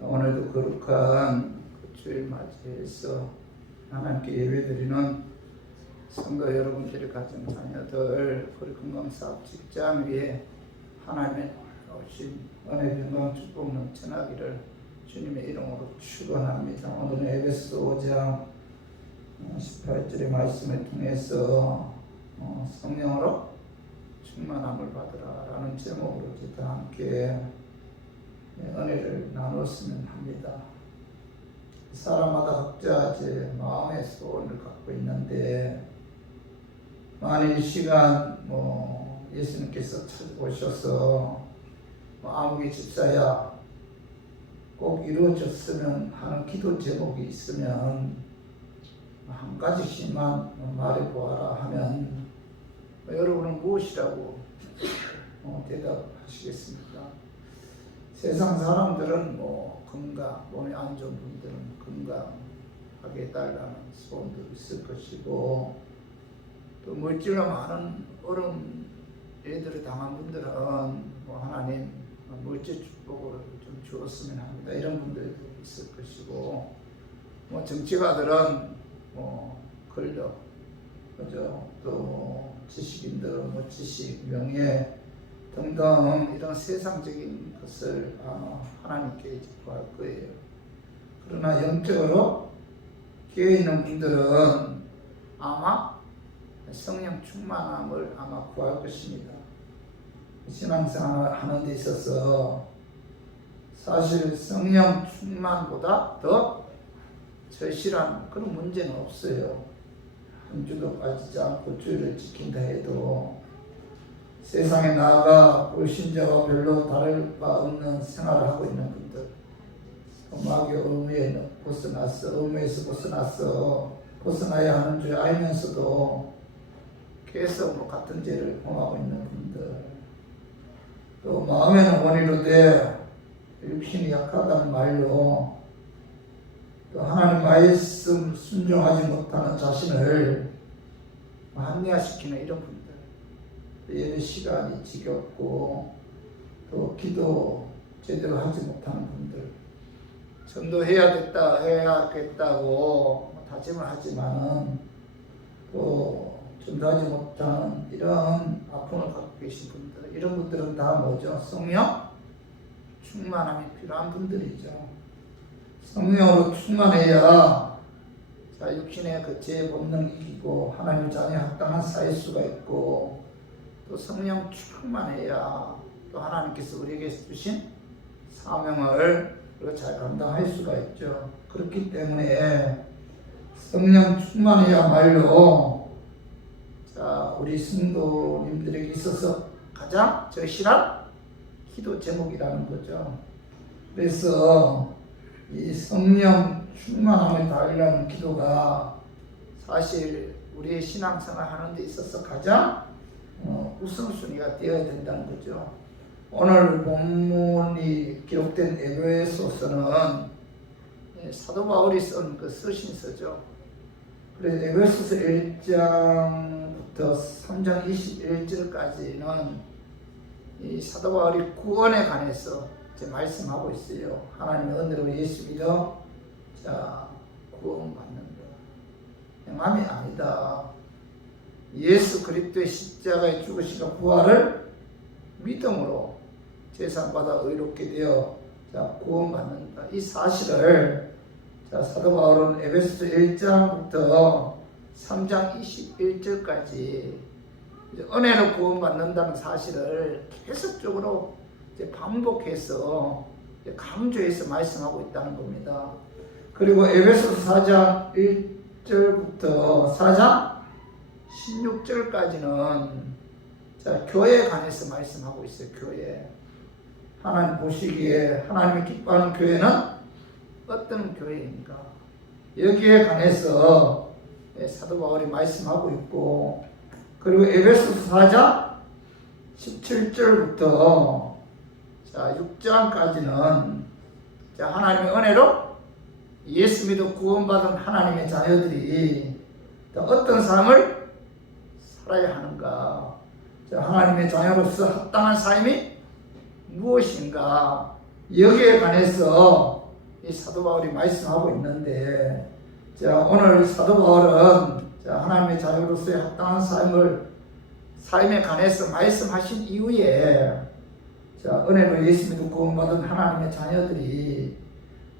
오늘도 거룩한 주일 맞이해서 하나님께 예배드리는 성도 여러분들이 가진 자녀들 건강사업 직장 위에 하나님의 오신 은혜 평강 축복 넘쳐나기를 주님의 이름으로 축원합니다. 오늘은 에베소 5장 18절의 말씀을 통해서 성령으로 충만함을 받으라 라는 제목으로 다 함께 은혜를 나눴으면 합니다. 사람마다 각자 제 마음의 소원을 갖고 있는데 만일 이 시간 예수님께서 찾아오셔서 아무개 집사야 꼭 이루어졌으면 하는 기도 제목이 있으면 한 가지씩만 말해보아라 하면 여러분은 무엇이라고 대답하시겠습니까? 세상 사람들은 건강, 몸이 안 좋은 분들은 건강하게 해달라는 소원도 있을 것이고, 또 물질로 많은 어려운 일들을 당한 분들은 하나님 물질 축복을 좀 주었으면 합니다. 이런 분들도 있을 것이고, 정치가들은 권력, 그죠? 또 지식인들은 지식, 명예 등등 이런 세상적인 것을 하나님께 구할 거예요. 그러나 영적으로 깨어 있는 분들은 아마 성령 충만함을 아마 구할 것입니다. 신앙생활 하는 데 있어서 사실 성령 충만보다 더 절실한 그런 문제는 없어요. 한 주도 빠지지 않고 주의를 지킨다 해도 세상에 나아가 불신자와 별로 다를 바 없는 생활을 하고 있는 분들, 마귀의 의무에 의무에서 벗어나야 하는 줄 알면서도 계속 같은 죄를 범하고 있는 분들, 또 마음에는 원이로되 육신이 약하다는 말로 또 하나님 말씀 순종하지 못하는 자신을 합리화시키는 이런 분들, 예배 시간이 지겹고 또 기도 제대로 하지 못하는 분들, 전도해야겠다고 다짐을 하지만은 또 전도하지 못하는 이런 아픔을 갖고 계신 분들, 이런 분들은 다 뭐죠? 성령 충만함이 필요한 분들이죠. 성령으로 충만해야 육신의 그 죄 본능 이기고 하나님 자녀에 합당한 사회 수가 있고, 또 성령 충만해야 또 하나님께서 우리에게 주신 사명을 잘 감당할 수가 있죠. 그렇기 때문에 성령 충만해야말로 우리 성도님들에게 있어서 가장 절실한 기도 제목이라는 거죠. 그래서 이 성령 충만함을 달라는 기도가 사실 우리의 신앙생활 하는 데 있어서 가장 우선순위가 되어야 된다는 거죠. 오늘 본문이 기록된 에베소서는 사도 바울이 쓴 그 서신서죠. 그래서 에베소서 1장부터 3장 21절까지는 이 사도 바울이 구원에 관해서 말씀하고 있어요. 하나님의 은혜로 예수 믿어 구원받는다. 행함이 아니다. 예수 그리스도의 십자가의 죽으심과 부활을 믿음으로 제사받아 의롭게 되어 구원받는다. 이 사실을 사도 바울은 에베소서 1장부터 3장 21절까지 은혜로 구원받는다는 사실을 계속적으로 반복해서 강조해서 말씀하고 있다는 겁니다. 그리고 에베소서 4장 1절부터 4장 16절까지는 교회에 관해서 말씀하고 있어요. 교회. 하나님 보시기에 하나님이 기뻐하는 교회는 어떤 교회입니까? 여기에 관해서 사도 바울이 말씀하고 있고, 그리고 에베소서 4장 17절부터 6장까지는 하나님의 은혜로 예수 믿어 구원받은 하나님의 자녀들이 어떤 삶을 살아야 하는가, 하나님의 자녀로서 합당한 삶이 무엇인가, 여기에 관해서 이 사도 바울이 말씀하고 있는데, 자, 오늘 사도 바울은 자, 하나님의 자녀로서의 합당한 삶에 관해서 말씀하신 이후에, 자, 은혜로 예수 믿고 구원받은 하나님의 자녀들이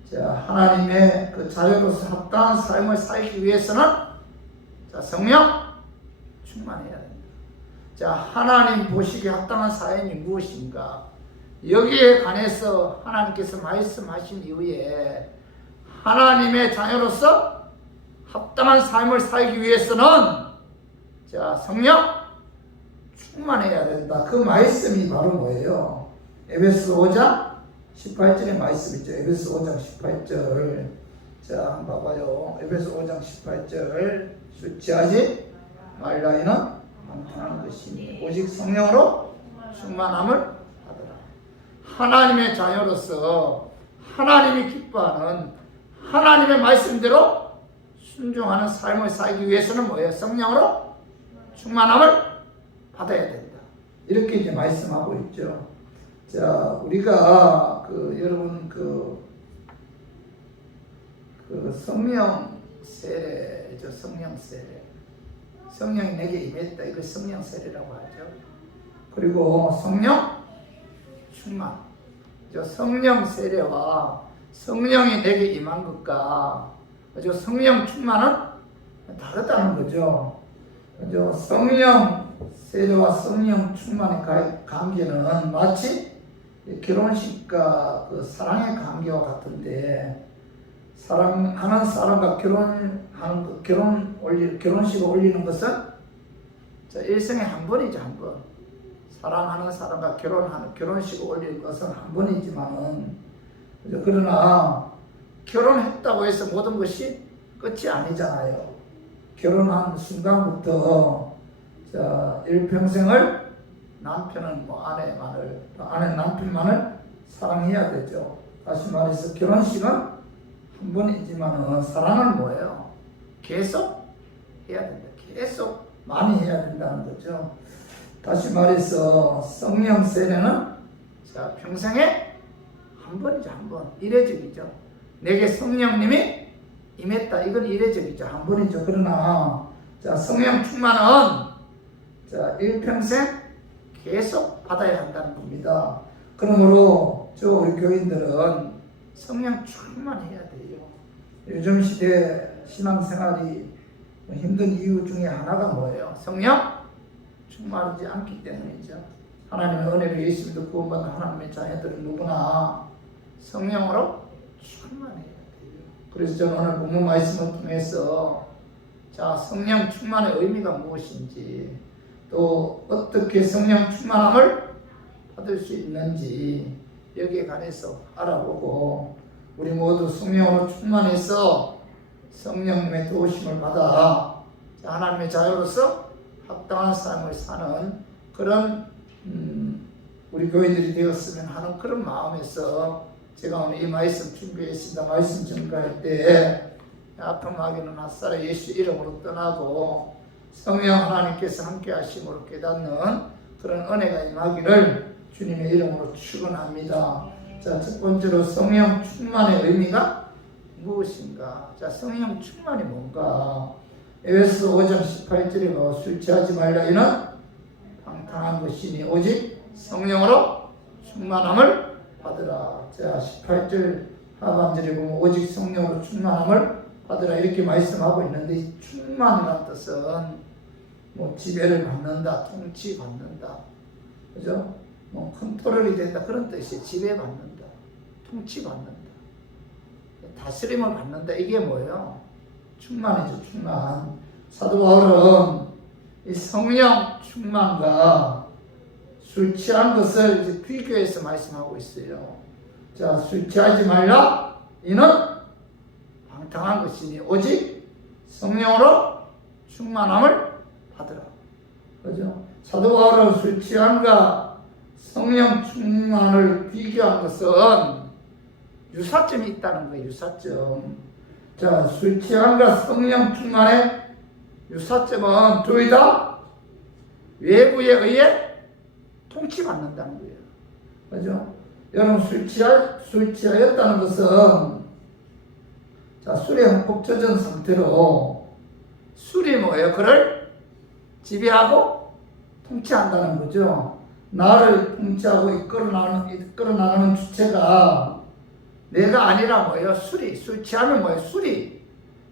자, 하나님의 그 자녀로서 합당한 삶을 살기 위해서는 자, 성령 충만해야 된다. 자, 하나님 보시기에 합당한 삶이 무엇인가? 여기에 관해서 하나님께서 말씀하신 이후에 하나님의 자녀로서 합당한 삶을 살기 위해서는 자, 성령 충만해야 된다. 그 말씀이 바로 뭐예요? 에베소 5장 18절의 말씀이죠. 에베소 5장 18절. 자, 한번 봐봐요. 에베소 5장 18절. 술 취하지 말라 이는 방탕한 것이니 오직 성령으로 충만함을 받으라. 하나님의 자녀로서 하나님이 기뻐하는 하나님의 말씀대로 순종하는 삶을 살기 위해서는 뭐예요? 성령으로 충만함을 받아야 된다. 이렇게 이제 말씀하고 있죠. 자, 우리가 여러분 성령 세례죠. 성령 세례. 성령이 내게 임했다. 이걸 성령 세례라고 하죠. 그리고 성령 충만. 성령 세례와 성령이 내게 임한 것과 성령 충만은 다르다는 거죠. 성령 세례와 성령 충만의 관계는 마치 결혼식과 그 사랑의 관계와 같은데, 사랑하는 사람과 결혼식을 올리는 것은 일생에 한 번이죠, 한 번. 사랑하는 사람과 결혼식을 올릴 것은 한 번이지만은, 그러나 결혼했다고 해서 모든 것이 끝이 아니잖아요. 결혼한 순간부터 일평생을 남편은 아내 남편만을 사랑해야 되죠. 다시 말해서 결혼식은 한 번이지만은 사랑은 뭐예요? 계속 해야 된다. 계속 많이 해야 된다는 거죠. 다시 말해서 성령 세례는 평생에 한 번이죠, 한 번. 이례적이죠. 내게 성령님이 임했다. 이건 이례적이죠. 한 번이죠. 그러나 성령 충만은 일평생 계속 받아야 한다는 겁니다. 그러므로 우리 교인들은 성령 충만해야 돼요. 요즘 시대 신앙생활이 힘든 이유 중에 하나가 뭐예요? 성령 충만하지 않기 때문이죠. 하나님의 은혜로 예수 믿고 구원받은 하나님의 자녀들은 누구나 성령으로 충만해야 돼요. 그래서 저는 오늘 본문 말씀을 통해서 성령 충만의 의미가 무엇인지, 또 어떻게 성령 충만함을 받을 수 있는지 여기에 관해서 알아보고, 우리 모두 성령으로 충만해서 성령님의 도우심을 받아 하나님의 자녀로서 합당한 삶을 사는 그런 우리 교인들이 되었으면 하는 그런 마음에서 제가 오늘 이 말씀 준비했습니다. 말씀 증거할 때 아픈 마귀는 낫사라 예수 이름으로 떠나고 성령 하나님께서 함께 하심으로 깨닫는 그런 은혜가 임하기를 주님의 이름으로 축원합니다. 첫 번째로 성령 충만의 의미가 무엇인가? 성령 충만이 뭔가? 에베소 5장 18절에 술 취하지 말라 이는 방탕한 것이니 오직 성령으로 충만함을 받으라. 18절 하반절에 보면 오직 성령으로 충만함을 받으라 이렇게 말씀하고 있는데, 이 충만이라는 뜻은 지배를 받는다, 통치받는다, 그죠? 컨트롤이 된다 그런 뜻이에요. 지배받는다, 통치받는다, 다스림을 받는다. 이게 뭐예요? 충만이죠, 충만. 사도 바울은 이 성령 충만과 술 취한 것을 이제 비교해서 말씀하고 있어요. 술 취하지 말라 이는 방탕한 것이니 오직 성령으로 충만함을 받으라. 그죠? 사도 바울은 술 취함과 성령 충만을 비교한 것은 유사점이 있다는 거예요. 유사점. 술 취함과 성령 충만의 유사점은 둘 다 외부에 의해 통치받는다는 거예요. 그죠? 여러분 술 취하였다는 것은 자, 술에 흠뻑 젖은 상태로 술이 뭐예요? 그를 지배하고 통치한다는 거죠. 나를 통치하고 이끌어 나가는 주체가 내가 아니라 뭐예요? 술이. 술 취하면 뭐예요? 술이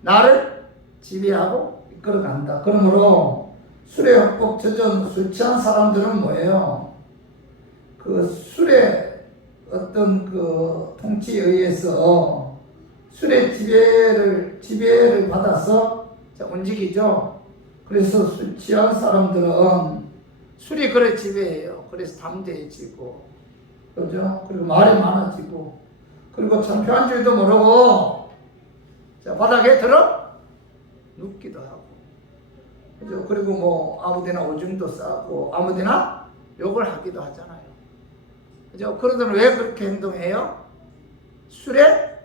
나를 지배하고 이끌어 간다. 그러므로 술에 흠뻑 젖은 술 취한 사람들은 뭐예요? 그 술의 어떤 그 통치에 의해서 술의 지배를 받아서 움직이죠. 그래서 술 취한 사람들은 술이 그래 지배해요. 그래서 담대해지고, 그죠? 그리고 말이 많아지고, 그리고 창피한 줄도 모르고, 자, 바닥에 들어 눕기도 하고, 그죠? 그리고 뭐 아무데나 오줌도 싸고, 아무데나 욕을 하기도 하잖아요. 그죠? 그러더니 왜 그렇게 행동해요? 술에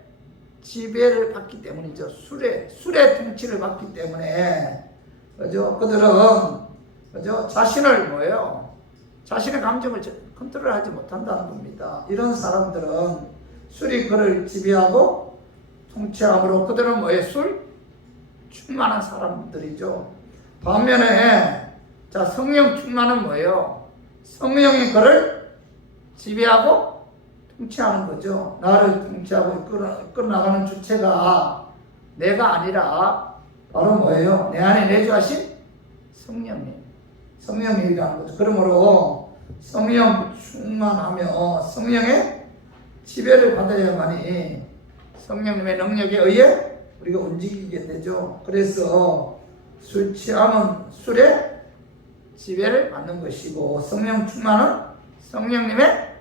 지배를 받기 때문이죠. 술의 통치를 받기 때문에, 그죠? 그들은, 그죠? 자신을 뭐예요? 자신의 감정을 컨트롤하지 못한다는 겁니다. 이런 사람들은 술이 그를 지배하고 통치함으로 그들은 뭐예요? 술 충만한 사람들이죠. 반면에, 자, 성령 충만은 뭐예요? 성령이 그를 지배하고 통치하는 거죠. 나를 통치하고 이끌어 나가는 주체가 내가 아니라 바로 뭐예요? 내 안에 내주하신 성령님이라는 거죠. 그러므로 성령 충만하며 성령의 지배를 받아야만이 성령님의 능력에 의해 우리가 움직이게 되죠. 그래서 술 취함은 술의 지배를 받는 것이고, 성령 충만은 성령님의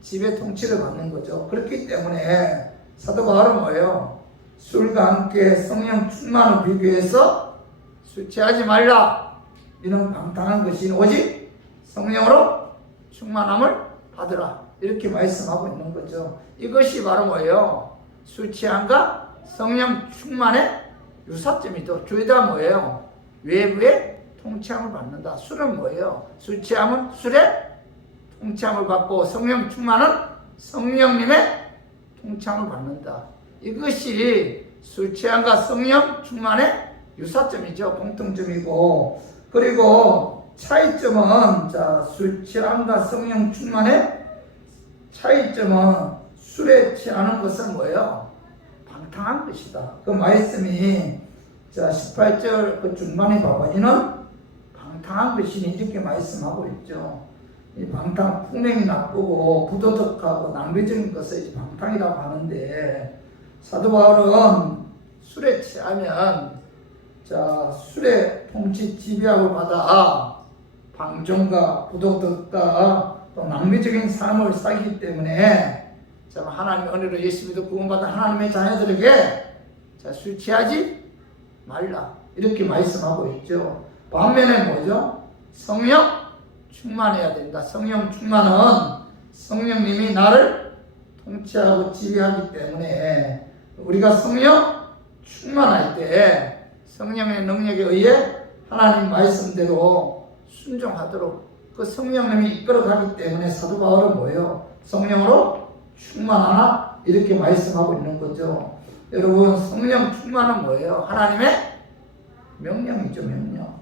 지배 통치를 받는 거죠. 그렇기 때문에 사도 바울은 뭐예요? 술과 함께 성령 충만을 비교해서 술 취하지 말라. 이는 방탕한 것이 오직 성령으로 충만함을 받으라. 이렇게 말씀하고 있는 거죠. 이것이 바로 뭐예요? 술 취함과 성령 충만의 유사점이죠. 둘 다 뭐예요? 외부의 통치함을 받는다. 술은 뭐예요? 술 취함은 술의 통치함을 받고, 성령 충만은 성령님의 통치함을 받는다. 이것이 술 취함과 성령 충만의 유사점이죠. 공통점이고, 그리고 차이점은, 자, 술 취함과 성령 충만의 차이점은 술에 취하는 것은 뭐예요? 방탕한 것이다. 그 말씀이, 자, 18절 그 중간에 봐봐. 이는 방탕한 것이니 이렇게 말씀하고 있죠. 이 방탕, 풍행이 나쁘고 부도덕하고 낭비적인 것을 방탕이라고 하는데, 사도 바울은 술에 취하면, 자, 술의 통치 지배함을 받아 방종과 부도덕과 또 낭비적인 삶을 살기 때문에, 자, 하나님의 은혜로 예수 믿어 구원받은 하나님의 자녀들에게, 자, 술 취하지 말라. 이렇게 말씀하고 있죠. 반면에 뭐죠? 성령 충만해야 된다. 성령 충만은 성령님이 나를 통치하고 지배하기 때문에, 우리가 성령 충만할 때 성령의 능력에 의해 하나님 말씀대로 순종하도록 그 성령님이 이끌어가기 때문에 사도 바울은 뭐예요? 성령으로 충만하나? 이렇게 말씀하고 있는 거죠. 여러분, 성령 충만은 뭐예요? 하나님의 명령이죠. 명령.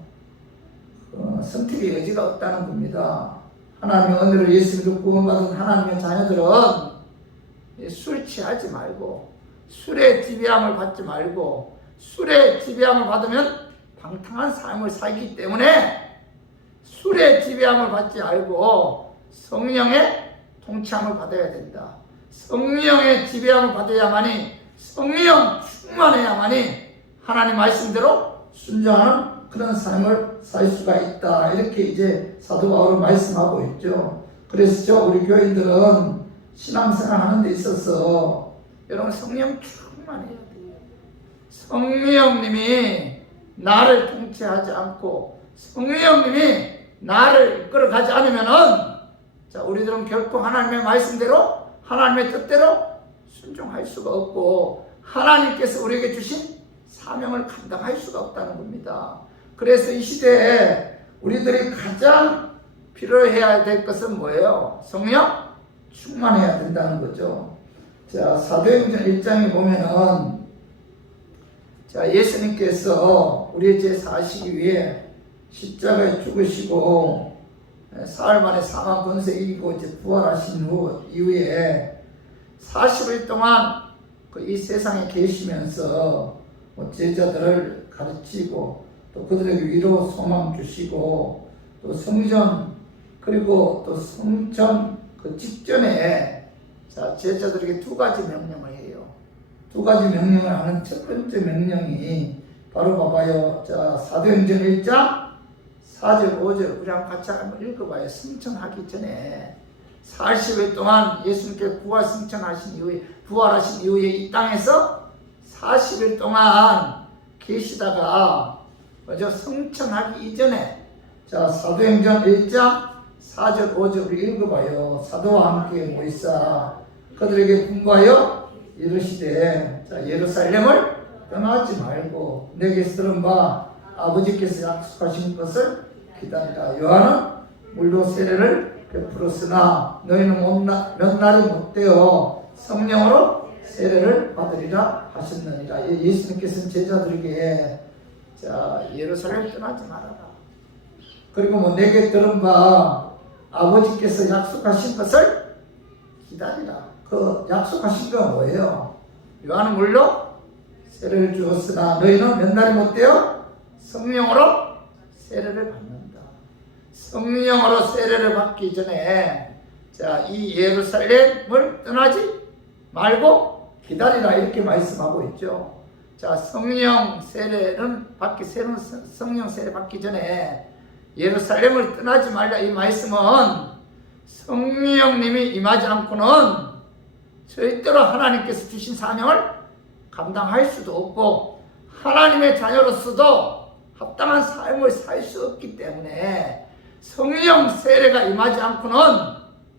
선택의 여지가 없다는 겁니다. 하나님의 은혜로 예수 믿고 구원받은 하나님의 자녀들은 술 취하지 말고, 술의 지배함을 받지 말고, 술의 지배함을 받으면 방탕한 삶을 살기 때문에 술의 지배함을 받지 말고 성령의 통치함을 받아야 된다. 성령의 지배함을 받아야만이, 성령 충만해야만이 하나님 말씀대로 순종하는 그런 삶을 살 수가 있다. 이렇게 이제 사도 바울은 말씀하고 있죠. 그래서 우리 교인들은 신앙생활 하는 데 있어서 여러분 성령 충만해야 돼요. 성령님이 나를 통치하지 않고 성령님이 나를 이끌어가지 않으면은, 자, 우리들은 결코 하나님의 말씀대로 하나님의 뜻대로 순종할 수가 없고 하나님께서 우리에게 주신 사명을 감당할 수가 없다는 겁니다. 그래서 이 시대에 우리들이 가장 필요해야 될 것은 뭐예요? 성령 충만해야 된다는 거죠. 자, 사도행전 1장에 보면은 자, 예수님께서 우리의 죄 사시기 위해 십자가에 죽으시고 사흘 만에 사망 권세 이기고 이제 부활하신 이후에 40일 동안 이 세상에 계시면서 제자들을 가르치고 또 그들에게 위로 소망 주시고 또 성전 그리고 또 성전 그 직전에 자, 제자들에게 두 가지 명령을 해요. 두 가지 명령을 하는 첫 번째 명령이 바로 봐봐요. 자, 사도행전 1장 4절 5절 우리 한번 같이 한번 읽어봐요. 승천하기 전에 40일 동안 예수님께 부활하신 이후에 이 땅에서 40일 동안 계시다가 먼저 승천하기 이전에 자, 사도행전 1장 4절 5절 우리 읽어봐요. 사도와 함께 모이사 그들에게 분부하여 이르시되 자, 예루살렘을 떠나지 말고 내게서 들은 바 아버지께서 약속하신 것을 기다리라. 요한은 물로 세례를 베풀었으나 너희는 몇 날이 못되어 성령으로 세례를 받으리라 하셨느니라. 예수님께서는 제자들에게 자, 예루살렘 떠나지 말아라. 그리고 내게 들은 바 아버지께서 약속하신 것을 기다리라. 그 약속하신 건 뭐예요? 요한은 물로 세례를 주었으나 너희는 몇 날이 못되어 성령으로 세례를 받는다. 성령으로 세례를 받기 전에 자, 이 예루살렘을 떠나지 말고 기다리라 이렇게 말씀하고 있죠. 자, 성령 세례 받기 전에 예루살렘을 떠나지 말라 이 말씀은 성령님이 임하지 않고는 절대로 하나님께서 주신 사명을 감당할 수도 없고 하나님의 자녀로서도 합당한 삶을 살 수 없기 때문에 성령 세례가 임하지 않고는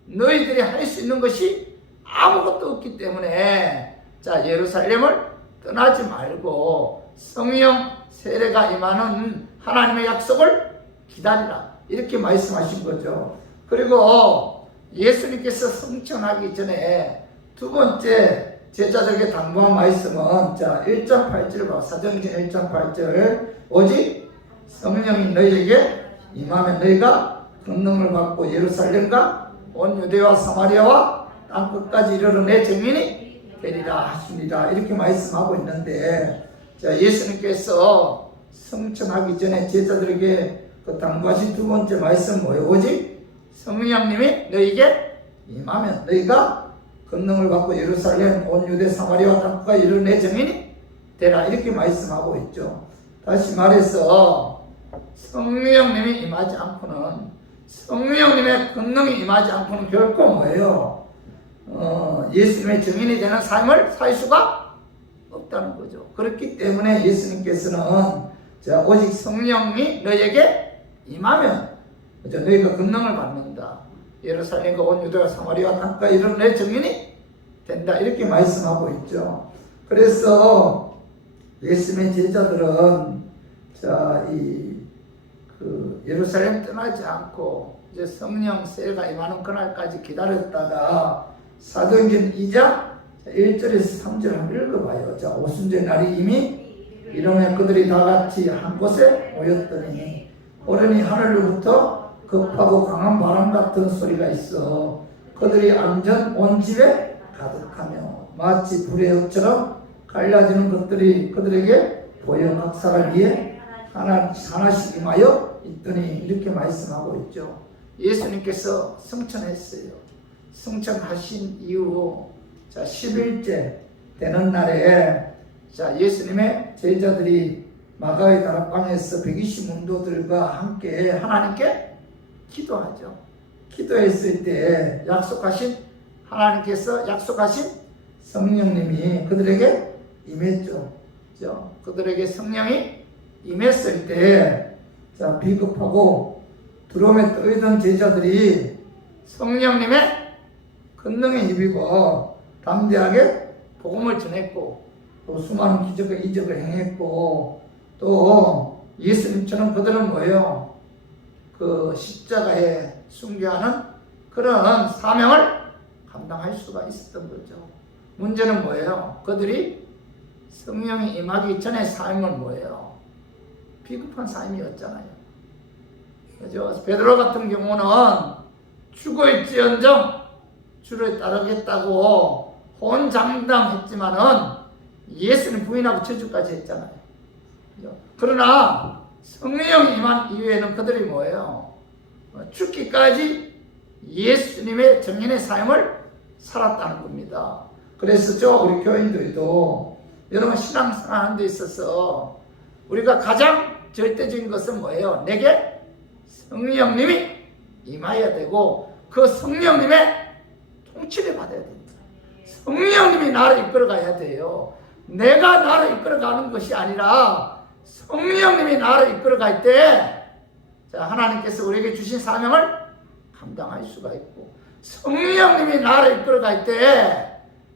너희들이 할 수 있는 것이 아무것도 없기 때문에 자, 예루살렘을 떠나지 말고 성령 세례가 임하는 하나님의 약속을 기다리라 이렇게 말씀하신 거죠. 그리고 예수님께서 승천하기 전에 두 번째 제자들에게 당부한 말씀은 자, 1장 8절 봐. 사도행전 1장 8절 오직 성령이 너희에게 임하면 너희가 권능을 받고 예루살렘과 온 유대와 사마리아와 땅끝까지 이르러 내 증인이 되리라 하십니다. 이렇게 말씀하고 있는데 자, 예수님께서 승천하기 전에 제자들에게 그 당부하신 두 번째 말씀 뭐예요? 오직 성령님이 너희에게 임하면 너희가 권능을 받고 예루살렘 온 유대 사마리아 땅끝까지 이르러 내 증인이 되라 이렇게 말씀하고 있죠. 다시 말해서 성령님이 임하지 않고는 성령님의 권능이 임하지 않고는 결코 뭐예요? 예수님의 증인이 되는 삶을 살 수가 없다는 거죠. 그렇기 때문에 예수님께서는 자, 오직 성령이 너에게 임하면 너희가 권능을 받는다. 예루살렘과 온 유대와 사마리아 땅까지 이르러 내 증인이 된다. 이렇게 말씀하고 있죠. 그래서 예수님의 제자들은 자, 예루살렘 떠나지 않고 이제 성령 세례가 임하는 그날까지 기다렸다가 사도행전 2장 1절에서 3절 한번 읽어봐요. 자, 오순절 날이 이미 이러면 그들이 다 같이 한 곳에 모였더니 오르니 하늘로부터 급하고 강한 바람 같은 소리가 있어 그들이 앉은 온 집에 가득하며 마치 불의 흙처럼 갈라지는 것들이 그들에게 보여 각 사람 위에 하나씩 임하여 있더니 이렇게 말씀하고 있죠. 예수님께서 승천했어요. 승천하신 이후 자, 10일째 되는 날에 자, 예수님의 제자들이 마가의 다락방에서 120문도들과 함께 하나님께 기도하죠. 기도했을 때 하나님께서 약속하신 성령님이 그들에게 임했죠. 그렇죠? 그들에게 성령이 임했을 때 자, 비겁하고 두려움에 떨던 제자들이 성령님의 권능에 입히고 담대하게 복음을 전했고 또 수많은 기적과 이적을 행했고 또 예수님처럼 그들은 뭐예요? 그 십자가에 순교하는 그런 사명을 감당할 수가 있었던 거죠. 문제는 뭐예요? 그들이 성령이 임하기 전에 삶은 뭐예요? 비급한 삶이었잖아요. 그죠? 베드로 같은 경우는 죽을지언정 주를 따르겠다고 혼장담했지만은 예수는 부인하고 저주까지 했잖아요. 그죠? 그러나 성령 임한 이후에는 그들이 뭐예요? 죽기까지 예수님의 정인의 삶을 살았다는 겁니다. 그래서 우리 교인들도 여러분 신앙생활하는 데 있어서 우리가 가장 절대적인 것은 뭐예요? 내게 성령님이 임해야 되고 그 성령님의 통치를 받아야 됩니다. 성령님이 나를 이끌어가야 돼요. 내가 나를 이끌어가는 것이 아니라 성령님이 나를 이끌어갈 때 하나님께서 우리에게 주신 사명을 감당할 수가 있고 성령님이 나를 이끌어갈 때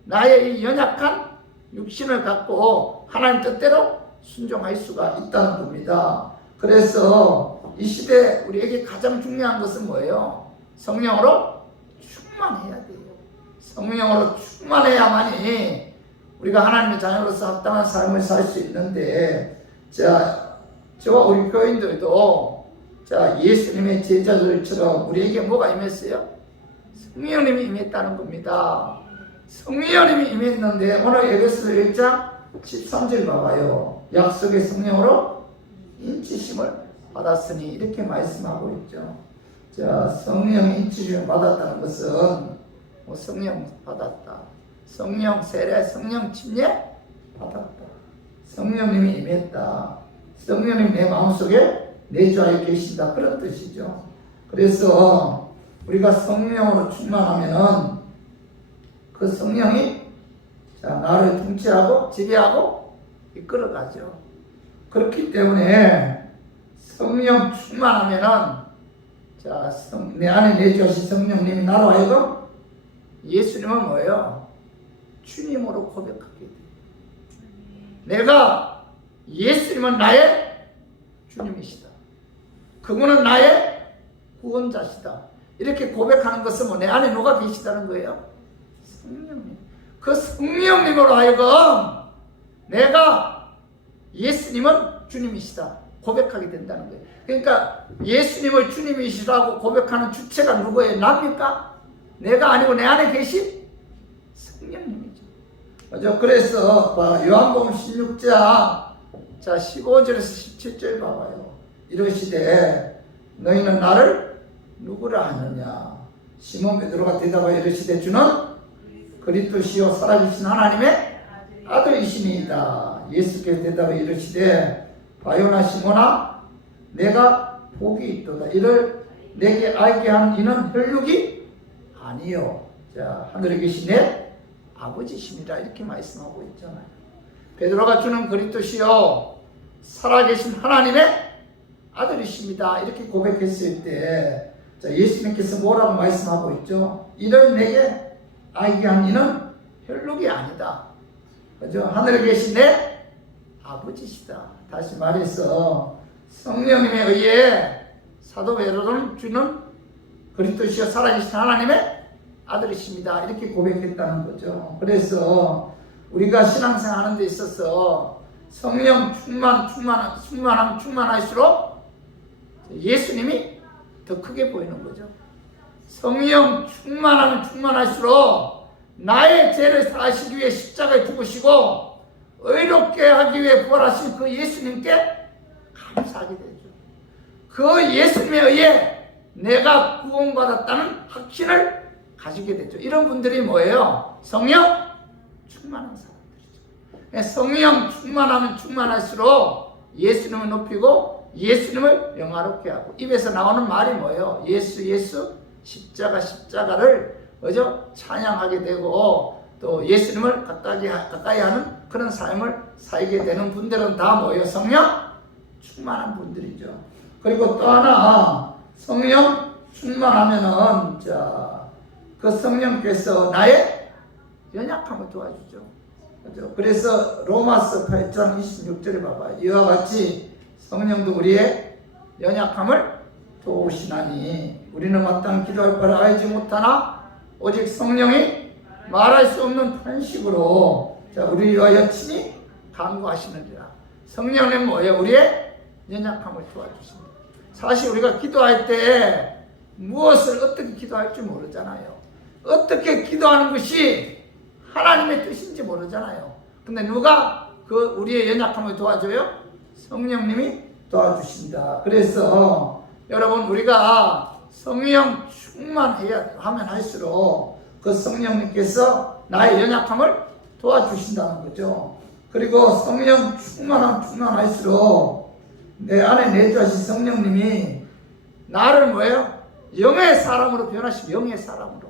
나의 이 연약한 육신을 갖고 하나님 뜻대로 순종할 수가 있다는 겁니다. 그래서 이 시대 우리에게 가장 중요한 것은 뭐예요? 성령으로 충만해야 돼요. 성령으로 충만해야만이 우리가 하나님의 자녀로서 합당한 삶을 살 수 있는데 저와 우리 교인들도 예수님의 제자들처럼 우리에게 뭐가 임했어요? 성령님이 임했다는 겁니다. 성령님이 임했는데 오늘 에베소서 1장 13절 봐봐요. 약속의 성령으로 인치심을 받았으니 이렇게 말씀하고 있죠. 성령 인치심을 받았다는 것은 성령 받았다. 성령 세례, 성령 침례 받았다. 성령님이 임했다. 성령님 내 마음속에 내주하여 계신다. 그런 뜻이죠. 그래서 우리가 성령으로 충만하면은 그 성령이 나를 통치하고 지배하고 이끌어가죠. 그렇기 때문에 성령 충만하면은 내 안에 내주하신 성령님이 나로 하여금 예수님은 뭐예요? 주님으로 고백하게 돼요. 내가 예수님은 나의 주님이시다. 그분은 나의 구원자시다. 이렇게 고백하는 것은 내 안에 누가 계시다는 거예요? 성령님. 그 성령님으로 하여금 내가 예수님은 주님이시다 고백하게 된다는 거예요. 그러니까 예수님을 주님이시라고 고백하는 주체가 누구예요? 납니까? 내가 아니고 내 안에 계신 성령님이죠. 맞죠? 그래서 요한복음 16장 15절에서 17절 봐봐요. 이러시되 너희는 나를 누구라 하느냐? 시몬 베드로가 대답하여 이르시되 주는 그리스도시요 살아계신 하나님의 아들이시니이다. 예수께서 대답하여 이르시되 바요나 시몬아 내가 복이 있도다. 이를 내게 알게 하는 이는 혈육이 아니요 하늘에 계신 내 아버지십니다. 이렇게 말씀하고 있잖아요. 베드로가 주는 그리스도시요 살아계신 하나님의 아들이십니다. 이렇게 고백했을 때 예수님께서 뭐라고 말씀하고 있죠? 이를 내게 알게 한 이는 혈육이 아니다. 그죠? 하늘에 계신 내 아버지시다. 다시 말해서 성령님에 의해 사도 베드로는 주는 그리스도시요 살아계신 하나님의 아들이십니다. 이렇게 고백했다는 거죠. 그래서 우리가 신앙생활 하는 데 있어서 성령 충만할수록 예수님이 더 크게 보이는 거죠. 성령 충만할수록 나의 죄를 사하시기 위해 십자가에 죽으시고 의롭게 하기 위해 부활하신 그 예수님께 감사하게 되죠. 그 예수님에 의해 내가 구원받았다는 확신을 가지게 되죠. 이런 분들이 뭐예요? 성령 충만한 사람들이죠. 성령 충만할수록 예수님을 높이고 예수님을 영화롭게 하고 입에서 나오는 말이 뭐예요? 예수 십자가를 찬양하게 되고 또 예수님을 가까이 하는 그런 삶을 살게 되는 분들은 다 뭐예요? 성령 충만한 분들이죠. 그리고 또 하나 성령 충만하면은 그 성령께서 나의 연약함을 도와주죠. 그렇죠? 그래서 로마서 8장 26절에 봐봐요. 이와 같이 성령도 우리의 연약함을 도우시나니 우리는 마땅히 기도할 바를 알지 못하나 오직 성령이 말할 수 없는 탄식으로 우리 위하여 친히 간구하시느니라. 성령님 뭐예요? 우리의 연약함을 도와주십니다. 사실 우리가 기도할 때 무엇을 어떻게 기도할지 모르잖아요. 어떻게 기도하는 것이 하나님의 뜻인지 모르잖아요. 근데 누가 그 우리의 연약함을 도와줘요? 성령님이 도와주신다. 그래서 여러분 우리가 성령 충만해야 하면 할수록 그 성령님께서 나의 연약함을 도와주신다는 거죠. 그리고 성령 충만할수록 내 안에 내주하신 성령님이 나를 뭐예요? 영의 사람으로 변화시키고, 영의 사람으로.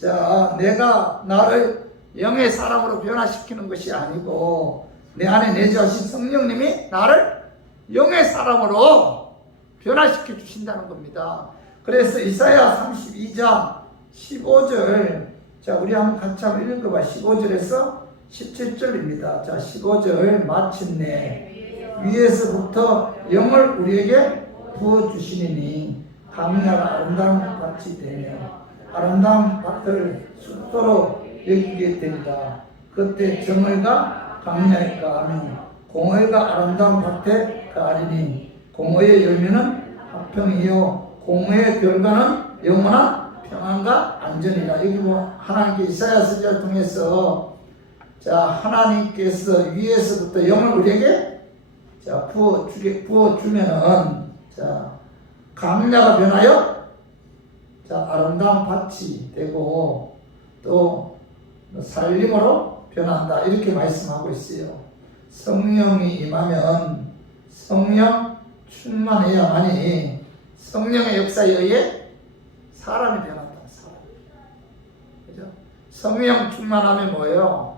자, 내가 나를 영의 사람으로 변화시키는 것이 아니고 내 안에 내주하신 성령님이 나를 영의 사람으로 변화시켜 주신다는 겁니다. 그래서 이사야 32장 15절, 자 우리 한번 같이 한번 읽어봐. 15절에서 17절입니다. 자 15절, 마침내 위에서부터 영을 우리에게 부어주시니 강야가 아름다운 밭이 되며 아름다운 밭을 숲도로 여기게 된다. 그때 정의가 강야에 가하며 공의가 아름다운 밭에 가하리니 공의의 열매는 화평이요 공의의 결과는 영원한 평안과 안전이다. 여기 뭐 하나님께 이사야 서기를 통해서 자 하나님께서 위에서부터 영을 우리에게 자 부어주면은 자 강야가 변하여 자 아름다운 밭이 되고 또 살림으로 변한다. 이렇게 말씀하고 있어요. 성령이 임하면 성령 충만해야만이 성령의 역사에 의해 사람이 변한다. 사람. 그죠? 성령 충만하면 뭐예요?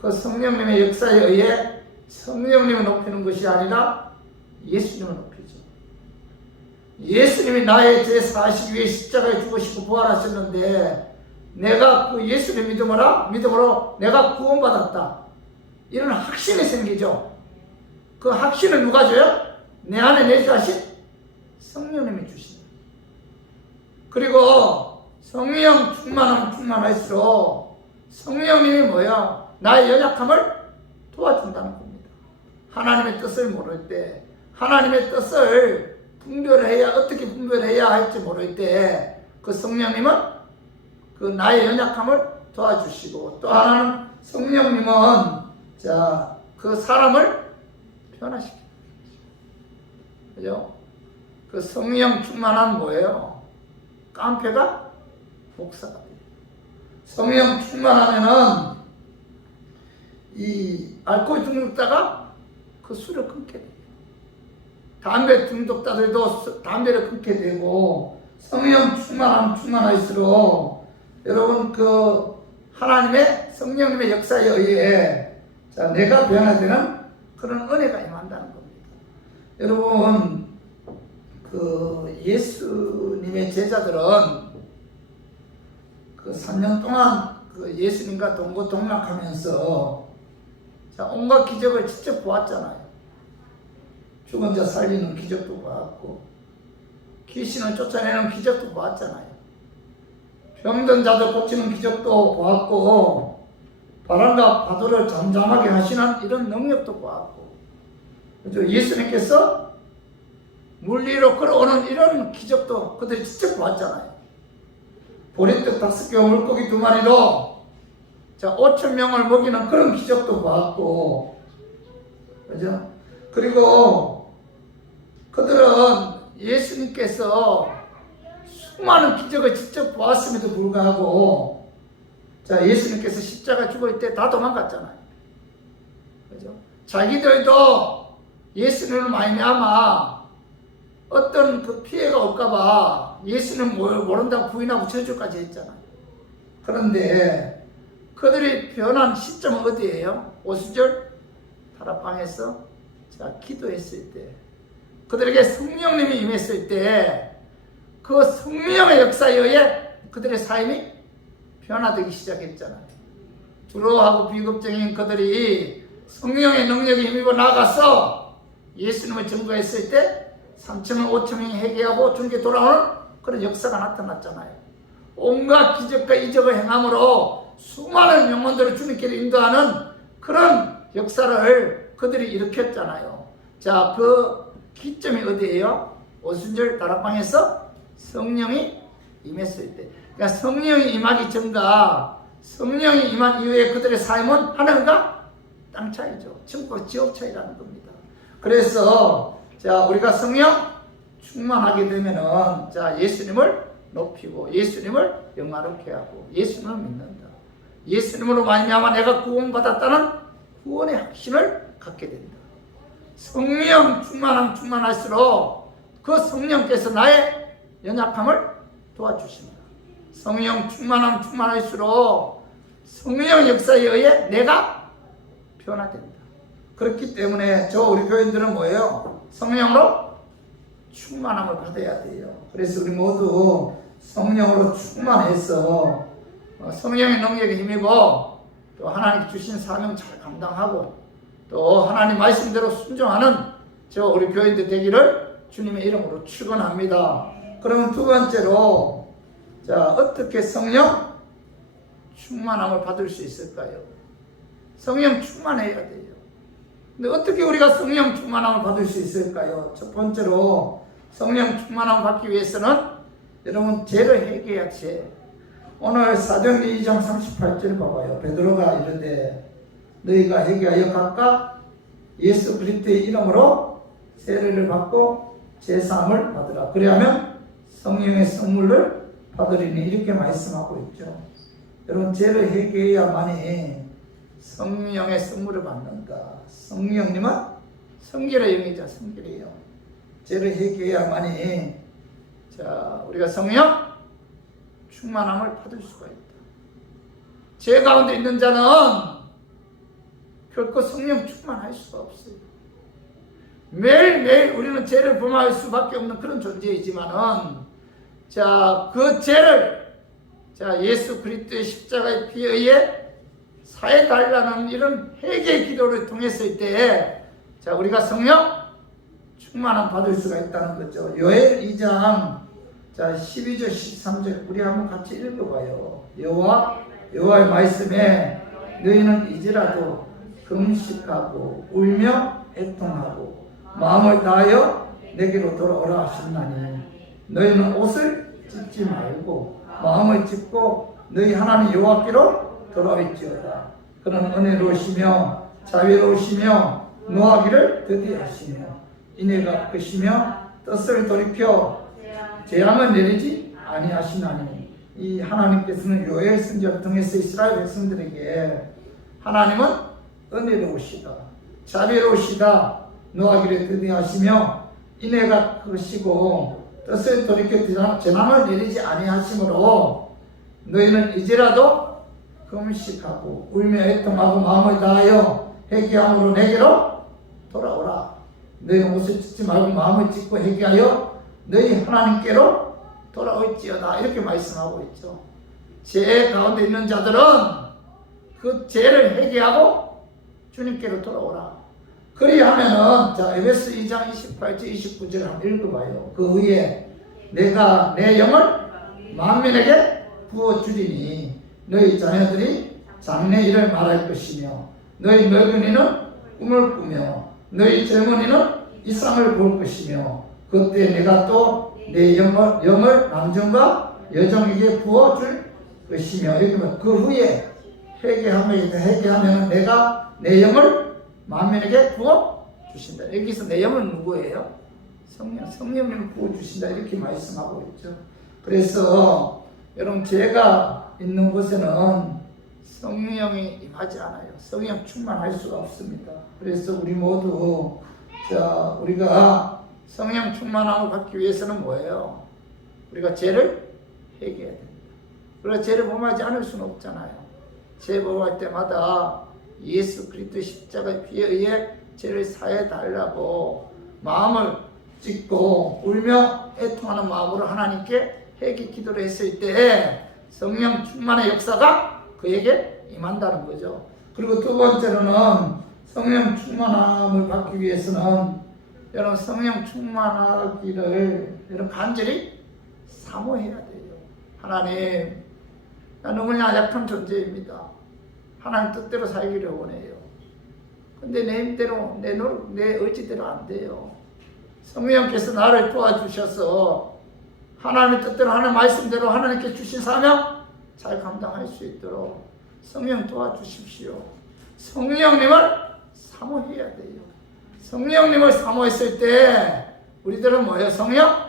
그 성령님의 역사에 의해 성령님을 높이는 것이 아니라 예수님을 높이죠. 예수님이 나의 죄 사하시기 위해 십자가에 죽으시고 부활하셨는데 내가 그 예수를 믿음으로 내가 구원받았다. 이런 확신이 생기죠. 그 확신을 누가 줘요? 내 안에 내주하신 성령님이 주신다. 그리고 성령 충만할수록 성령님이 뭐야? 나의 연약함을 도와준다는 겁니다. 하나님의 뜻을 모를 때, 하나님의 뜻을 어떻게 분별해야 할지 모를 때 그 성령님은 그 나의 연약함을 도와주시고, 또 하나는 성령님은 자, 그 사람을 변화시킵니다. 그죠? 그 성령 충만한 뭐예요? 깡패가 목사가 돼요. 성령 충만하면은 이 알코올 중독자가 그 술을 끊게 돼요. 담배 중독자들도 담배를 끊게 되고, 성령 충만할수록 여러분 그 하나님의 성령님의 역사에 의해 자 내가 변화되는 그런 은혜가 임한다는 겁니다. 여러분 그 예수님의 제자들은 그 3년 동안 그 예수님과 동고동락하면서 자 온갖 기적을 직접 보았잖아요. 죽은 자 살리는 기적도 보았고 귀신을 쫓아내는 기적도 보았잖아요. 병든 자들 고치는 기적도 보았고 바람과 파도를 잠잠하게 하시는 이런 능력도 보았고, 그렇죠? 예수님께서 물 위로 걸어오는 이런 기적도 그들이 직접 보았잖아요. 보리떡 5개, 물고기 2마리로 자 5,000명을 먹이는 그런 기적도 보았고, 그죠? 그리고 그들은 예수님께서 수많은 기적을 직접 보았음에도 불구하고 자 예수님께서 십자가 죽을 때 다 도망갔잖아요. 그죠? 자기들도 예수님을 말미암아 어떤 그 피해가 올까봐 예수님 모른다고 부인하고 저주까지 했잖아요. 그런데 그들이 변한 시점은 어디예요? 50절 다락방에서 자 기도했을 때, 그들에게 성령님이 임했을 때 그 성령의 역사에 의해 그들의 삶이 변화되기 시작했잖아요. 두려워하고 비겁적인 그들이 성령의 능력에 힘입어 나가서 예수님을 증거했을 때 3,000명, 5,000명이 회개하고 주님께 돌아오는 그런 역사가 나타났잖아요. 온갖 기적과 이적을 행함으로 수많은 영혼들을 주님께로 인도하는 그런 역사를 그들이 일으켰잖아요. 자, 그 기점이 어디예요? 오순절 다락방에서 성령이 임했을 때. 그러니까 성령이 임하기 전과 성령이 임한 이후에 그들의 삶은 하늘과 땅 차이죠. 천국 지옥 차이라는 겁니다. 그래서 자, 우리가 성령 충만하게 되면은 자, 예수님을 높이고 예수님을 영화롭게 하고 예수님을 믿는다. 예수님으로 말미암아 내가 구원받았다는 구원의 확신을 갖게 된다. 성령 충만할수록 그 성령께서 나의 연약함을 도와주신다. 성령 충만할수록 성령 역사에 의해 내가 변화된다. 그렇기 때문에 우리 교인들은 뭐예요? 성령으로 충만함을 받아야 돼요. 그래서 우리 모두 성령으로 충만해서 성령의 능력에 힘입어 또 하나님 주신 사명 잘 감당하고 또 하나님 말씀대로 순종하는 우리 교인들 되기를 주님의 이름으로 축원합니다. 그러면 두 번째로 자, 어떻게 성령 충만함을 받을 수 있을까요? 성령 충만해야 돼요. 근데 어떻게 우리가 성령 충만함을 받을 수 있을까요? 첫 번째로 성령 충만함을 받기 위해서는 여러분 죄를 회개해야 죄. 오늘 사도행전 2장 38절 봐봐요. 베드로가 이르되 너희가 회개하여 각각 예수 그리스도의 이름으로 세례를 받고 제사함을 받으라. 그리하면 성령의 선물을 받으리니 이렇게 말씀하고 있죠. 여러분 죄를 회개해야만이 성령의 선물을 받는다. 성령님은 성결의 영이자 성결의 영. 죄를 회개해야만이 자, 우리가 성령 충만함을 받을 수가 있다. 죄 가운데 있는 자는 결코 성령 충만할 수가 없어요. 매일매일 우리는 죄를 범할 수밖에 없는 그런 존재이지만은 자, 그 죄를 자, 예수 그리스도의 십자가의 피에 의해 사해 달라는 이런 회개의 기도를 통했을 때 자, 우리가 성령 충만함 받을 수가 있다는 거죠. 요엘 2장 자, 12절 13절 우리 한번 같이 읽어봐요. 여호와의 말씀에 너희는 이제라도 금식하고 울며 애통하고 마음을 다하여 내게로 돌아오라 하셨나니 너희는 옷을 찢지 말고 마음을 찢고 너희 하나님 여호와께로 돌아올지어다. 그는 은혜로우시며 자비로우시며 노하기를 더디하시며 인애가 크시며 뜻을 돌이켜 재앙을 내리지 아니하시나니. 이 하나님께서는 요엘 선지자를 통해서 이스라엘 백성들에게 하나님은 은혜로우시다, 자비로우시다, 노하기를 더디하시며 인애가 크시고 뜻을 돌이켜 재앙을 내리지 아니하시므로 너희는 이제라도 금식하고 울며 애통하고 마음을 다하여 회개함으로 내게로 돌아오라. 너희는 옷을 찢지 말고 마음을 찢고 회개하여 너희 하나님께로 돌아올지어다. 이렇게 말씀하고 있죠. 죄 가운데 있는 자들은 그 죄를 회개하고 주님께로 돌아오라. 그리하면은 자, 에베소 2장 28절 29절 한번 읽어봐요. 그 후에 내가 내 영을 만민에게 부어주리니 너희 자녀들이 장래 일을 말할 것이며 너희 늙은이는 꿈을 꾸며 너희 젊은이는 이상을 볼 것이며 그때 내가 또 내 영을 남정과 여종에게 부어줄 것이며 이렇게 그 후에 회개하면 내가 내 영을 만민에게 부어주신다. 여기서 내 영은 누구예요? 성령님을 부어주신다. 이렇게 말씀하고 있죠. 그래서 여러분 죄가 있는 곳에는 성령이 임하지 않아요. 성령 충만할 수가 없습니다. 그래서 우리 모두 자, 우리가 성령 충만함을 받기 위해서는 뭐예요? 우리가 죄를 회개해야 됩니다. 우리가 죄를 범하지 않을 수는 없잖아요. 죄 범할 때마다 예수 그리스도 십자가의 피에 의해 죄를 사해 달라고 마음을 찢고 울며 애통하는 마음으로 하나님께 회개 기도를 했을 때 성령 충만의 역사가 그에게 임한다는 거죠. 그리고 두 번째로는 성령 충만함을 받기 위해서는 여러분 성령 충만하기를 여러분 간절히 사모해야 돼요. 하나님, 나 너무나 약한 존재입니다. 하나님 뜻대로 살기를 원해요. 근데 내 힘대로, 내 노력, 내 의지대로 안 돼요. 성령께서 나를 도와주셔서 하나님의 뜻대로, 하나님의 말씀대로 하나님께 주신 사명 잘 감당할 수 있도록 성령 도와주십시오. 성령님을 사모해야 돼요. 성령님을 사모했을 때 우리들은 뭐예요? 성령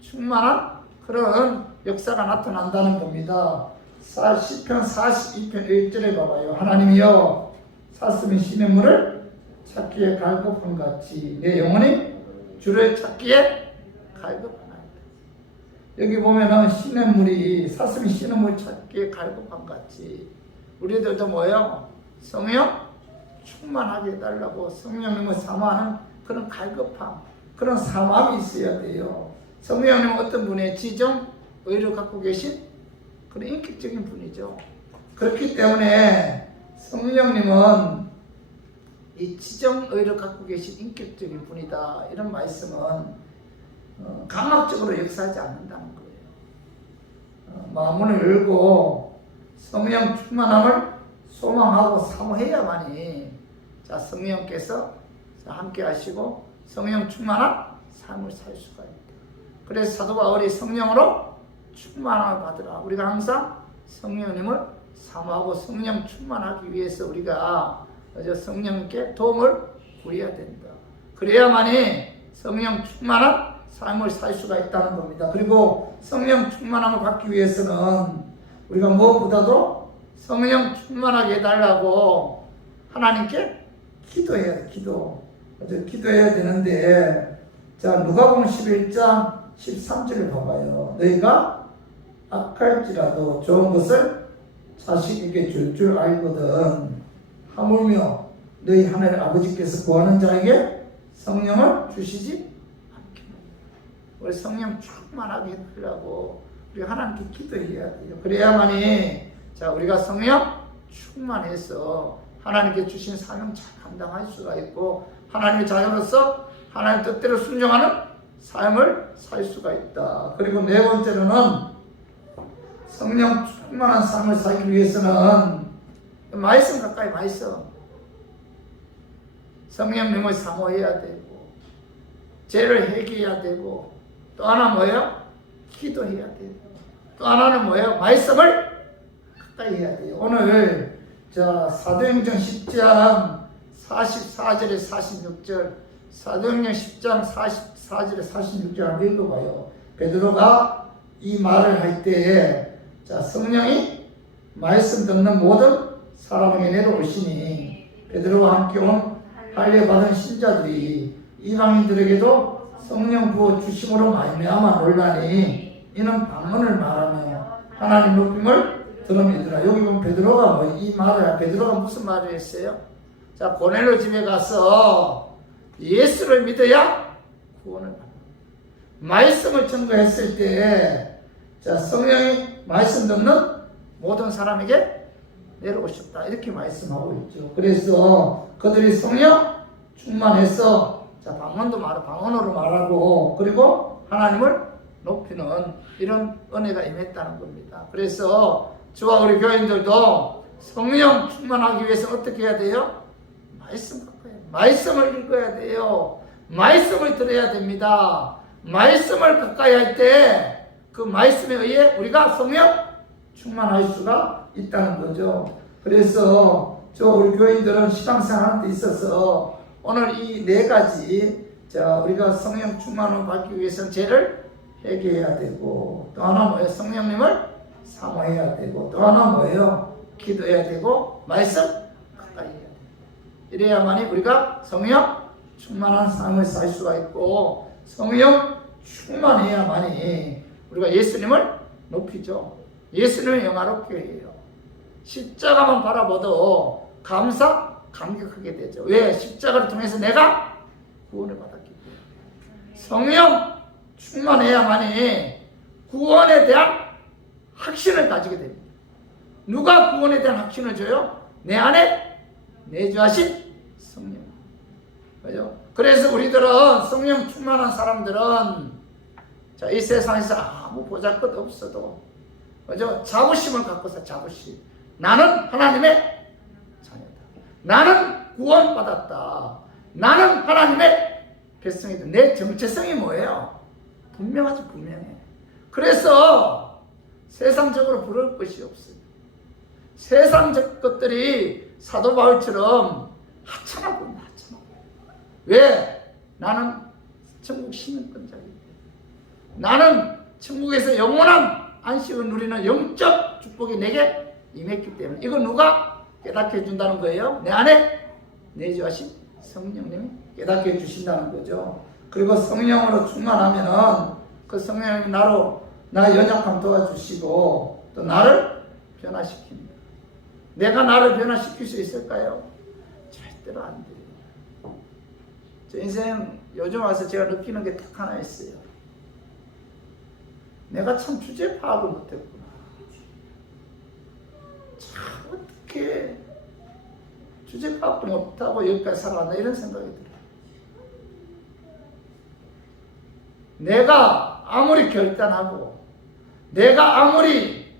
충만한 그런 역사가 나타난다는 겁니다. 시편 42편 1절에 봐봐요. 하나님이여 사슴이 시냇물을 찾기에 갈급한 같이 내 영혼이 주를 찾기에 갈급하나이다. 여기 보면은 시냇물이 사슴이 시냇물 찾기에 갈급한 같이 우리들도 뭐예요? 성령 충만하게 해달라고 성령님을 사모하는 그런 갈급함, 그런 사모함이 있어야 돼요. 성령님은 어떤 분의 지정, 의를 갖고 계신 그런 인격적인 분이죠. 그렇기 때문에 성령님은 이 지정, 의를 갖고 계신 인격적인 분이다. 이런 말씀은 강압적으로 역사하지 않는다는 거예요. 마음을 열고 성령 충만함을 소망하고 사모해야만이 자 성령께서 함께 하시고 성령 충만한 삶을 살 수가 있다. 그래서 사도 바울이 성령으로 충만함을 받으라. 우리가 항상 성령님을 사모하고 성령 충만하기 위해서 우리가 성령께 도움을 구해야 된다. 그래야만이 성령 충만한 삶을 살 수가 있다는 겁니다. 그리고 성령 충만함을 받기 위해서는 우리가 무엇보다도 성령 충만하게 해달라고 하나님께 기도해야 돼. 기도해야 되는데 자 누가복음 11장 13절을 봐봐요. 너희가 악할지라도 좋은 것을 자식에게 줄 줄 알거든 하물며 너희 하나님 아버지께서 구하는 자에게 성령을 주시지 않겠느냐. 우리 성령 충만하게 해달라고 우리 하나님께 기도해야 돼요. 그래야만이 자 우리가 성령 충만해서 하나님께 주신 사명 잘 감당할 수가 있고 하나님의 자녀로서 하나님 뜻대로 순종하는 삶을 살 수가 있다. 그리고 네 번째로는 성령 충만한 삶을 살기 위해서는 말씀 가까이 말씀 성령님을 사모해야 되고 죄를 회개해야 되고 또 하나 뭐예요? 기도해야 되고 또 하나는 뭐예요? 말씀을 가까이 해야 돼요. 오늘 자 사도행전 10장 44절에 46절 사도행전 10장 44절에 46절 한번 읽어봐요. 베드로가 이 말을 할 때에 자 성령이 말씀 듣는 모든 사람에게 내려오시니 베드로와 함께 온 할례 받은 신자들이 이방인들에게도 성령 부어 주심으로 말미암아 놀라니 이는 방언을 말하며 하나님 높임을 들음이더라. 여기 보면 베드로가 이 말을 베드로가 무슨 말을 했어요? 자 고넬료 집에 가서 예수를 믿어야 구원을 받는다. 말씀을 증거했을 때 자 성령이 말씀 듣는 모든 사람에게 내려오셨다. 이렇게 말씀하고 있죠. 그래서 그들이 성령 충만해서 자 방언으로 말하고 그리고 하나님을 높이는 이런 은혜가 임했다는 겁니다. 그래서 저와 우리 교인들도 성령 충만하기 위해서 어떻게 해야 돼요? 말씀 가까이 말씀을 읽어야 돼요. 말씀을 들어야 됩니다. 말씀을 가까이 할 때 그 말씀에 의해 우리가 성령 충만할 수가 있다는 거죠. 그래서 우리 교인들은 신앙생활하는 데 있어서 오늘 이 네 가지 자 우리가 성령 충만을 받기 위해서는 죄를 회개해야 되고 또 하나 뭐예요? 성령님을 사모해야 되고 또 하나 뭐예요? 기도해야 되고 말씀 가까이 해야 돼요. 이래야만이 우리가 성령 충만한 삶을 살 수가 있고 성령 충만해야만이 우리가 예수님을 높이죠. 예수님을 영화롭게 해요. 십자가만 바라봐도 감격하게 되죠. 왜? 십자가를 통해서 내가 구원을 받았기 때문에. 성령 충만해야만이 구원에 대한 확신을 가지게 됩니다. 누가 구원에 대한 확신을 줘요? 내 안에 내주하신 성령. 그죠? 그래서 우리들은 성령 충만한 사람들은 자, 이 세상에서 아무 보잘것 없어도 그죠? 자부심을 갖고 서 자부심. 나는 하나님의 자녀다. 나는 구원받았다. 나는 하나님의 백성이다. 내 정체성이 뭐예요? 분명하지, 분명해. 그래서 세상적으로 부러울 것이 없어요. 세상적 것들이 사도 바울처럼 하찮아 보인다, 하찮아. 왜? 나는 천국 시민권자이기 때문에. 나는 천국에서 영원한 안식을 누리는 영적 축복이 내게 임했기 때문에. 이거 누가 깨닫게 해준다는 거예요? 내 안에 내주하신 성령님이 깨닫게 해주신다는 거죠. 그리고 성령으로 충만하면은 그 성령님이 나의 연약함 도와주시고 또 나를 변화시킵니다. 내가 나를 변화시킬 수 있을까요? 절대로 안 돼요. 저 인생 요즘 와서 제가 느끼는 게 딱 하나 있어요. 내가 참 주제 파악을 못했구나. 참 어떻게 주제 파악도 못하고 여기까지 살아왔나 이런 생각이 들어요. 내가 아무리 결단하고 내가 아무리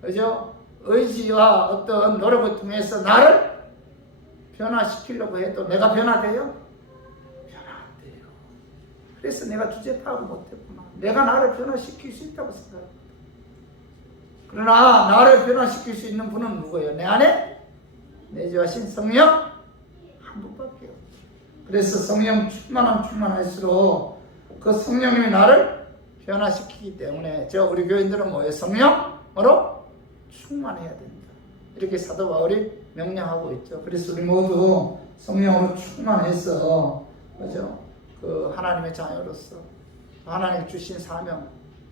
그죠? 의지와 어떤 노력을 통해서 나를 변화시키려고 해도 내가 변화돼요? 변화 안 돼요. 그래서 내가 주제 파악을 못했구나. 내가 나를 변화시킬 수 있다고 생각합니다. 그러나 나를 변화시킬 수 있는 분은 누구예요? 내 안에 내주하신 성령 한 분밖에 없죠. 그래서 성령 충만할수록 그 성령님이 나를 변화시키기 때문에 우리 교인들은 뭐예요? 성령으로 충만해야 된다. 이렇게 사도 바울이 명령하고 있죠. 그래서 우리 모두 성령으로 충만해서 그죠? 그 하나님의 자녀로서 하나님 주신 사명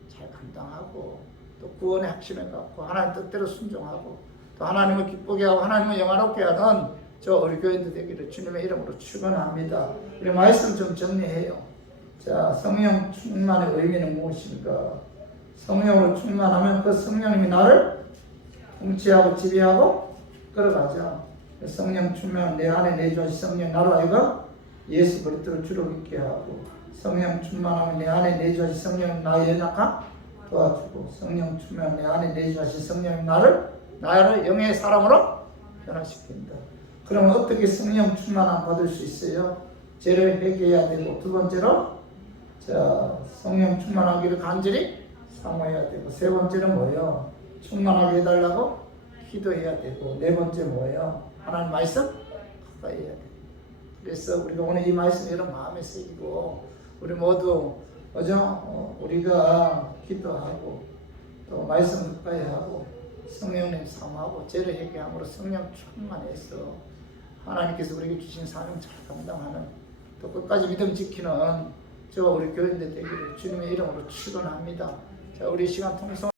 잘 감당하고 또 구원의 확신을 갖고 하나님 뜻대로 순종하고 또 하나님을 기쁘게 하고 하나님을 영화롭게 하는 우리 교인들 되기를 주님의 이름으로 축원합니다. 우리 말씀 좀 정리해요. 자, 성령 충만의 의미는 무엇입니까? 성령으로 충만하면 그 성령님이 나를 통치하고 지배하고 끌어가죠. 성령 충만 내 안에 내주하신 성령 나로 하여금 예수 그리스도를 주로 믿게 하고 성령 충만하면 내 안에 내주하신 성령 나의 연약함 도와주고 성령 충만 내 안에 내주하신 성령 나를 영의 사람으로 변화시킨다. 그러면 어떻게 성령 충만함 받을 수 있어요? 죄를 회개해야 되고 두 번째로 성령 충만하기를 간절히 사모해야 되고 세 번째는 뭐예요? 충만하게 해달라고 기도해야 되고 네 번째 뭐예요? 하나님 말씀 가까이 해야 되고. 그래서 우리가 오늘 이 말씀이 여러분 마음에 새기고 우리 모두 우리가 기도하고 또 말씀 가까이 하고 성령님 사모하고 죄를 회개함으로 성령 충만해서 하나님께서 우리에게 주신 사명 잘 감당하는 또 끝까지 믿음 지키는 우리 교인들 되기를 주님의 이름으로 축원합니다. 자, 우리 시간 통성